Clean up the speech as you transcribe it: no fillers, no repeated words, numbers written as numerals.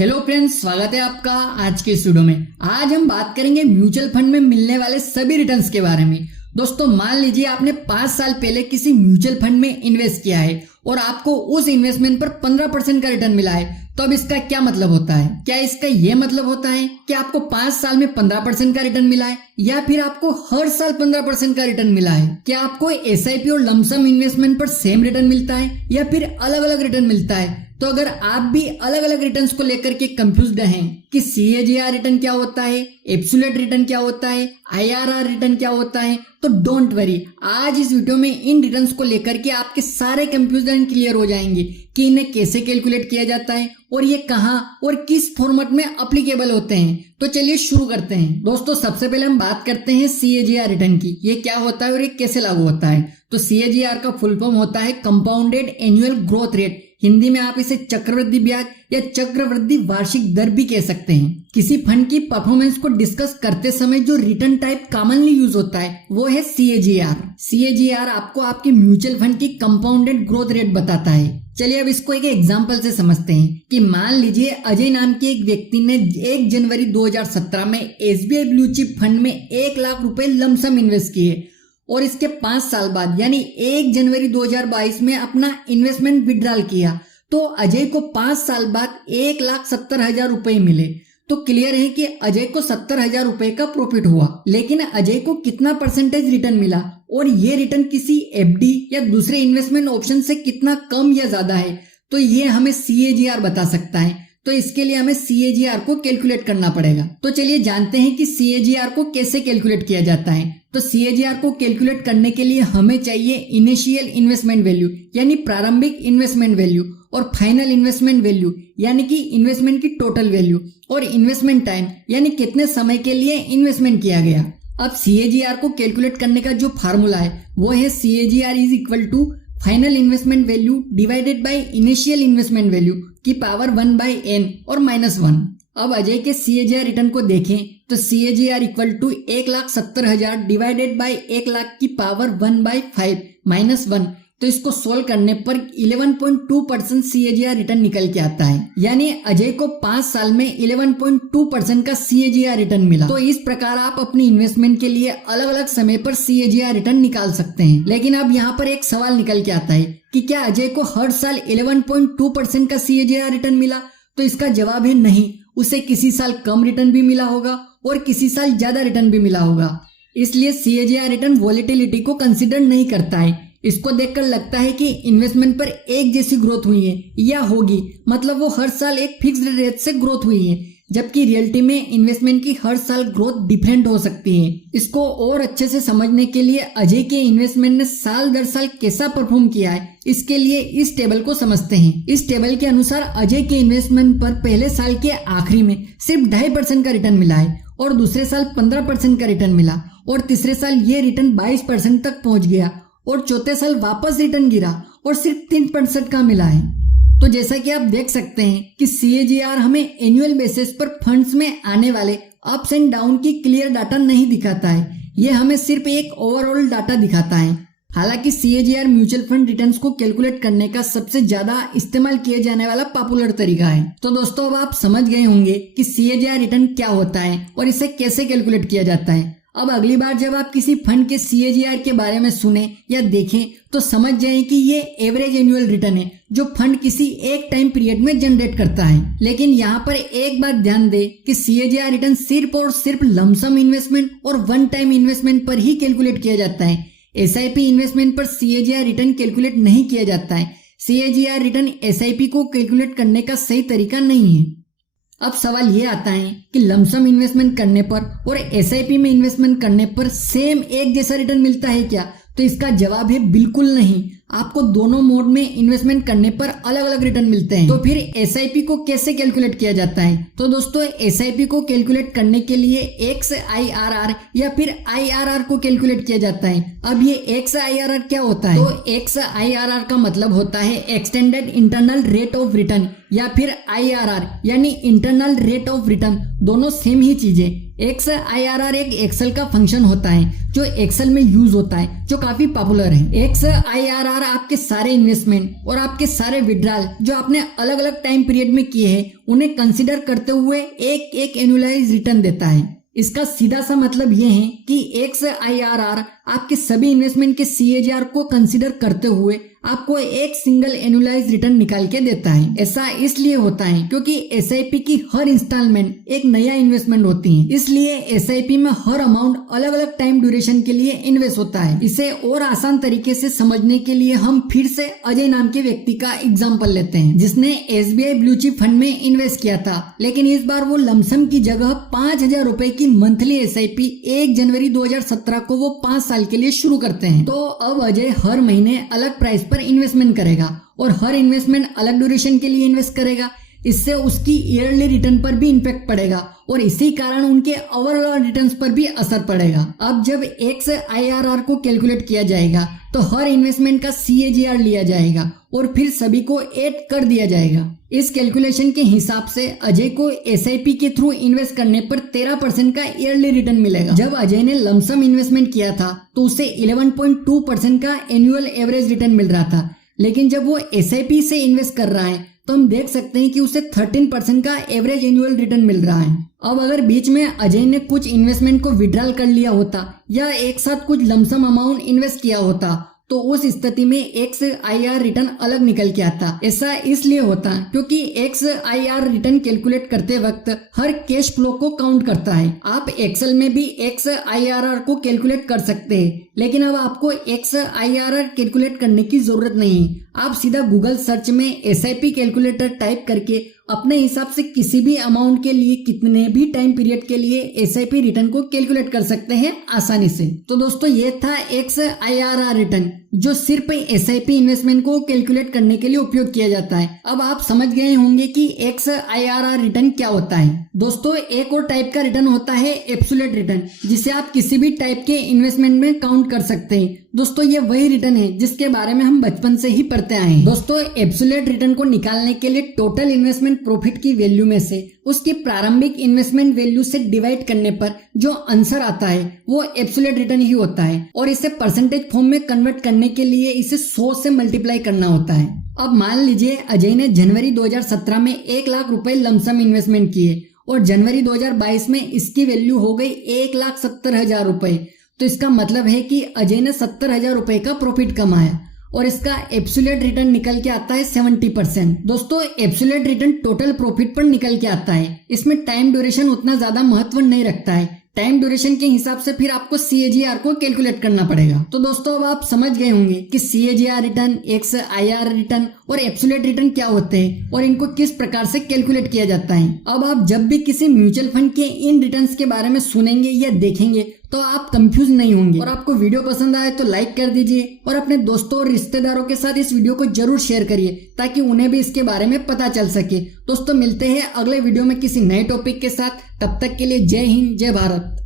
Hello friends, स्वागत है आपका आज के इस वीडियो में। आज हम बात करेंगे म्यूचुअल फंड में मिलने वाले सभी रिटर्न्स के बारे में। दोस्तों, मान लीजिए आपने 5 साल पहले किसी म्यूचुअल फंड में इन्वेस्ट किया है और आपको उस इन्वेस्टमेंट पर 15% का रिटर्न मिला है, तो अब इसका क्या मतलब होता है? क्या इसका ये मतलब होता है कि आपको 5 साल में 15% का रिटर्न मिला है, या फिर आपको हर साल 15% का रिटर्न मिला है? क्या आपको एसआईपी और लमसम इन्वेस्टमेंट पर सेम रिटर्न मिलता है या फिर अलग अलग रिटर्न मिलता है? तो अगर आप भी अलग अलग रिटर्न्स को लेकर के कंफ्यूज्ड हैं कि सीएजीआर रिटर्न क्या होता है, एब्सोल्यूट रिटर्न क्या होता है, आईआरआर रिटर्न क्या होता है, तो डोंट वरी, आज इस वीडियो में इन रिटर्न्स को लेकर के आपके सारे कंफ्यूजन क्लियर हो जाएंगे कि इन्हें कैसे कैलकुलेट किया जाता है और ये कहां और किस फॉर्मेट में एप्लीकेबल होते हैं। तो चलिए शुरू करते हैं। दोस्तों, सबसे पहले हम बात करते हैं सीएजीआर रिटर्न की। ये क्या होता है और ये कैसे लागू होता है? तो सीएजीआर का फुल फॉर्म होता है compounded annual growth rate. Hindi में आप इसे चक्रवृद्धि ब्याज या चक्रवृद्धि वार्षिक दर भी कह सकते हैं। किसी फंड की परफॉर्मेंस को डिस्कस करते समय जो रिटर्न टाइप कॉमनली यूज होता है वो है सीएजीआर। सीएजीआर आपको आपके म्यूचुअल फंड की कंपाउंडेड ग्रोथ रेट बताता है। चलिए अब इसको एक एग्जांपल से समझते हैं कि मान लीजिए अजय नाम के एक व्यक्ति ने 1 जनवरी 2017 में एसबीआई ब्लू चिप फंड में 1 लाख रुपए लमसम इन्वेस्ट किए और इसके 5 साल बाद यानी 1 जनवरी 2022 में अपना इन्वेस्टमेंट विड्रॉल किया, तो अजय को 5 साल बाद 1,70,000 रुपए मिले। तो क्लियर है कि अजय को 70,000 रुपए का प्रॉफिट हुआ, लेकिन अजय को कितना परसेंटेज रिटर्न मिला और ये रिटर्न किसी एफडी या दूसरे इन्वेस्टमेंट ऑप्शन से कितना कम या ज्यादा है, तो ये हमें सीएजीआर बता सकता है। तो इसके लिए हमें सीएजीआर को कैलकुलेट करना पड़ेगा। तो चलिए जानते हैं कि सीएजीआर को कैसे कैलकुलेट किया जाता है। तो सीएजीआर को कैलकुलेट करने के लिए हमें चाहिए इनिशियल इन्वेस्टमेंट वैल्यू यानी प्रारंभिक इन्वेस्टमेंट वैल्यू, और फाइनल इन्वेस्टमेंट वैल्यू यानी कि इन्वेस्टमेंट की टोटल वैल्यू, और इन्वेस्टमेंट टाइम यानी कितने समय के लिए इन्वेस्टमेंट किया गया। अब सीएजीआर को कैलकुलेट करने का जो फार्मूला है वो है CAGR is equal to final investment value divided by initial investment value की पावर 1/n और -1। अब अजय के सीएजीआर रिटर्न को देखें तो CAGR equal to 1,70,000 divided by 1 lakh की पावर 1/5 -1। तो इसको सोल्व करने पर 11.2% सीएजीआर रिटर्न निकल के आता है, यानी अजय को 5 साल में 11.2% का सीएजीआर रिटर्न मिला। तो इस प्रकार आप अपनी इन्वेस्टमेंट के लिए अलग अलग समय पर सीएजीआर रिटर्न निकाल सकते हैं। लेकिन अब यहाँ पर एक सवाल निकल के आता है कि क्या अजय को हर साल 11.2% का सीएजीआर रिटर्न मिला? तो इसका जवाब है नहीं, उसे किसी साल कम रिटर्न भी मिला होगा और किसी साल ज्यादा रिटर्न भी मिला होगा। इसलिए सीएजीआर रिटर्न वॉलेटिलिटी को कंसिडर नहीं करता है। इसको देखकर लगता है कि इन्वेस्टमेंट पर एक जैसी ग्रोथ हुई है या होगी, मतलब वो हर साल एक फिक्स्ड रेट से ग्रोथ हुई है, जबकि रियलिटी में इन्वेस्टमेंट की हर साल ग्रोथ डिफरेंट हो सकती है। इसको और अच्छे से समझने के लिए अजय के इन्वेस्टमेंट ने साल दर साल कैसा परफॉर्म किया है, इसके लिए इस टेबल को समझते हैं। इस टेबल के अनुसार अजय के इन्वेस्टमेंट पर पहले साल के आखिरी में सिर्फ 2.5% का रिटर्न मिला है, और दूसरे साल 15% का रिटर्न मिला, और तीसरे साल ये रिटर्न 22% तक पहुंच गया, और चौथे साल वापस रिटर्न गिरा और सिर्फ 3% का मिला है। तो जैसा कि आप देख सकते हैं कि सीएजीआर हमें एनुअल बेसिस पर फंड्स में आने वाले अप्स एंड डाउन की क्लियर डाटा नहीं दिखाता है, ये हमें सिर्फ एक ओवरऑल डाटा दिखाता है। हालांकि सीएजीआर म्यूचुअल फंड रिटर्न्स को कैलकुलेट करने का सबसे ज्यादा इस्तेमाल किए जाने वाला पॉपुलर तरीका है। तो दोस्तों, अब आप समझ गए होंगे कि सीएजीआर रिटर्न क्या होता है और इसे कैसे कैलकुलेट किया जाता है। अब अगली बार जब आप किसी फंड के सीएजीआर के बारे में सुने या देखें तो समझ जाएं कि ये एवरेज एनुअल रिटर्न है जो फंड किसी एक टाइम पीरियड में जनरेट करता है। लेकिन यहाँ पर एक बात ध्यान दे कि सीएजीआर रिटर्न सिर्फ और सिर्फ लमसम इन्वेस्टमेंट और वन टाइम इन्वेस्टमेंट पर ही कैलकुलेट किया जाता है। एसआईपी इन्वेस्टमेंट पर सीएजीआर रिटर्न कैलकुलेट नहीं किया जाता है। सीएजीआर रिटर्न एसआईपी को कैलकुलेट करने का सही तरीका नहीं है। अब सवाल ये आता है कि लमसम इन्वेस्टमेंट करने पर और एसआईपी में इन्वेस्टमेंट करने पर सेम एक जैसा रिटर्न मिलता है क्या? तो इसका जवाब है बिल्कुल नहीं। आपको दोनों मोड में इन्वेस्टमेंट करने पर अलग अलग रिटर्न मिलते हैं। तो फिर एसआईपी को कैसे कैलकुलेट किया जाता है? तो दोस्तों, एसआईपी को कैलकुलेट करने के लिए XIRR या फिर IRR को कैलकुलेट किया जाता है। अब ये XIRR क्या होता है? तो XIRR का मतलब होता है extended internal rate of return, या फिर IRR यानी इंटरनल रेट ऑफ रिटर्न। दोनों सेम ही चीजें। XIRR एक एक्सेल का फंक्शन होता है जो एक्सेल में यूज होता है, जो काफी पॉपुलर है। XIRR आपके सारे इन्वेस्टमेंट और आपके सारे विड्रॉल जो आपने अलग अलग टाइम पीरियड में किए हैं उन्हें कंसीडर करते हुए एक एनुअलाइज रिटर्न देता है। इसका सीधा सा मतलब ये है कि XIRR आपके सभी इन्वेस्टमेंट के CAGR को कंसीडर करते हुए आपको एक सिंगल एनुअलाइज रिटर्न निकाल के देता है। ऐसा इसलिए होता है क्योंकि SIP की हर इंस्टॉलमेंट एक नया इन्वेस्टमेंट होती है, इसलिए SIP में हर अमाउंट अलग अलग टाइम ड्यूरेशन के लिए इन्वेस्ट होता है। इसे और आसान तरीके से समझने के लिए हम फिर से अजय नाम के व्यक्ति का एग्जाम्पल लेते हैं, जिसने SBI ब्लू चिप फंड में इन्वेस्ट किया था, लेकिन इस बार वो लमसम की जगह 5,000 रुपए की मंथली SIP 1 जनवरी 2017 को वो 5 साल के लिए शुरू करते हैं। तो अब अजय हर महीने अलग प्राइस पर इन्वेस्टमेंट करेगा और हर इन्वेस्टमेंट अलग ड्यूरेशन के लिए इन्वेस्ट करेगा। इससे उसकी ईयरली रिटर्न पर भी इम्पैक्ट पड़ेगा और इसी कारण उनके ओवरऑल रिटर्न्स पर भी असर पड़ेगा। अब जब XIRR को कैलकुलेट किया जाएगा तो हर इन्वेस्टमेंट का CAGR लिया जाएगा और फिर सभी को ऐड कर दिया जाएगा। इस कैलकुलेशन के हिसाब से अजय को SIP के थ्रू इन्वेस्ट करने पर 13% का ईयरली रिटर्न मिलेगा। जब अजय ने लमसम इन्वेस्टमेंट किया था तो उसे 11.2% का एनुअल एवरेज रिटर्न मिल रहा था, लेकिन जब वो SIP से इन्वेस्ट कर रहा है तो हम देख सकते हैं कि उसे 13% का एवरेज एनुअल रिटर्न मिल रहा है। अब अगर बीच में अजय ने कुछ इन्वेस्टमेंट को विड्रॉल कर लिया होता या एक साथ कुछ लमसम अमाउंट इन्वेस्ट किया होता तो उस स्थिति में XIR रिटर्न अलग निकल के आता। ऐसा इसलिए होता क्योंकि XIR रिटर्न कैलकुलेट करते वक्त हर कैश फ्लो को काउंट करता है। आप एक्सेल में भी XIRR को कैलकुलेट कर सकते हैं, लेकिन अब आपको XIRR कैलकुलेट करने की जरूरत नहीं। आप सीधा गूगल सर्च में SIP कैलकुलेटर टाइप करके अपने हिसाब से किसी भी अमाउंट के लिए कितने भी टाइम पीरियड के लिए SIP रिटर्न को कैलकुलेट कर सकते हैं आसानी से। तो दोस्तों ये था XIRR रिटर्न जो सिर्फ SIP इन्वेस्टमेंट को कैलकुलेट करने के लिए उपयोग किया जाता है। अब आप समझ गए होंगे कि XIRR रिटर्न क्या होता है। दोस्तों एक और टाइप का रिटर्न होता है एब्सोल्यूट रिटर्न, जिसे आप किसी भी टाइप के इन्वेस्टमेंट में काउंट कर सकते हैं। दोस्तों ये वही रिटर्न है जिसके बारे में हम बचपन से ही पढ़ते आए हैं। दोस्तों एब्सोल्यूट रिटर्न को निकालने के लिए टोटल इन्वेस्टमेंट प्रॉफिट की वैल्यू में से उसकी प्रारंभिक इन्वेस्टमेंट वैल्यू से डिवाइड करने पर जो आंसर आता है वो एब्सोल्यूट रिटर्न ही होता है, और इसे परसेंटेज फॉर्म में कन्वर्ट करने के लिए इसे 100 से मल्टीप्लाई करना होता है। अब मान लीजिए अजय ने जनवरी 2017 में 1 लाख रुपए लमसम इन्वेस्टमेंट किए और जनवरी 2022 में इसकी वैल्यू हो गई 1,70,000 रुपए। तो इसका मतलब है कि अजय ने 70,000 रुपए का प्रॉफिट कमाया और इसका एब्सोल्यूट रिटर्न निकल के आता है 70%। दोस्तों एब्सोल्यूट रिटर्न टोटल प्रॉफिट पर निकल के आता है। इसमें टाइम ड्यूरेशन उतना ज्यादा महत्व नहीं रखता है। टाइम ड्यूरेशन के हिसाब से फिर आपको CAGR को कैलकुलेट करना पड़ेगा। तो दोस्तों अब आप समझ गए होंगे कि CAGR रिटर्न, XIR रिटर्न और एब्सोल्यूट रिटर्न क्या होते हैं और इनको किस प्रकार से कैलकुलेट किया जाता है। अब आप जब भी किसी म्यूचुअल फंड के इन रिटर्न्स के बारे में सुनेंगे या देखेंगे तो आप कंफ्यूज नहीं होंगे। और आपको वीडियो पसंद आए तो लाइक कर दीजिए और अपने दोस्तों और रिश्तेदारों के साथ इस वीडियो को जरूर शेयर करिए ताकि उन्हें भी इसके बारे में पता चल सके। दोस्तों मिलते हैं अगले वीडियो में किसी नए टॉपिक के साथ। तब तक के लिए जय हिंद, जय भारत।